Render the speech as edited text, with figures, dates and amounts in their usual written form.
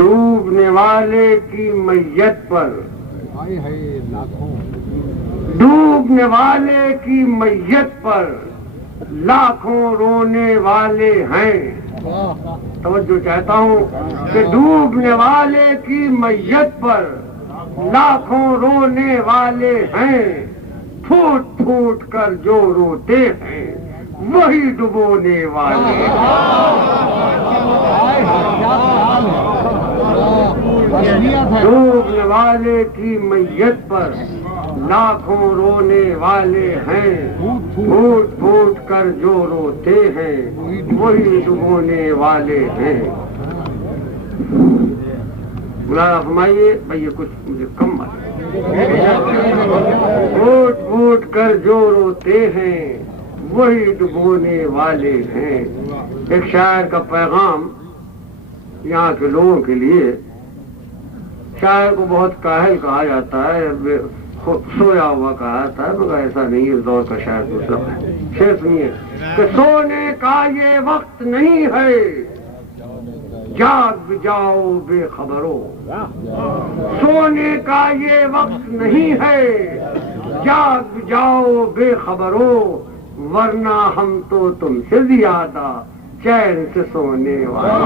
ڈوبنے والے کی میت پر ڈوبنے والے کی میت پر لاکھوں رونے والے ہیں. توجہ چاہتا ہوں کہ ڈوبنے والے کی میت پر لاکھوں رونے والے ہیں. پھوٹ پھوٹ کر جو روتے ہیں وہی ڈبونے والے. ڈوبنے والے کی میت پر لاکھوں رونے والے ہیں. پھوٹ پھوٹ کر جو روتے ہیں وہی ڈبونے والے ہیں. مولانا فرمائیے بھائی یہ کچھ مجھے کم پھوٹ پھوٹ کر جو روتے ہیں وہی ڈبونے والے ہیں. ایک شاعر کا پیغام یہاں کے لوگوں کے لیے. شاعر کو بہت کاہل کہا جاتا ہے, سویا ہوا کہا جاتا ہے, مگر ایسا نہیں. اس دور کا شاعر دوسرا ہے. شعر سنیے کہ سونے کا یہ وقت نہیں ہے, جاگ جاؤ بے خبرو. سونے کا یہ وقت نہیں ہے, جاگ جاؤ بے خبرو, ورنہ ہم تو تم سے زیادہ چین سے سونے والے.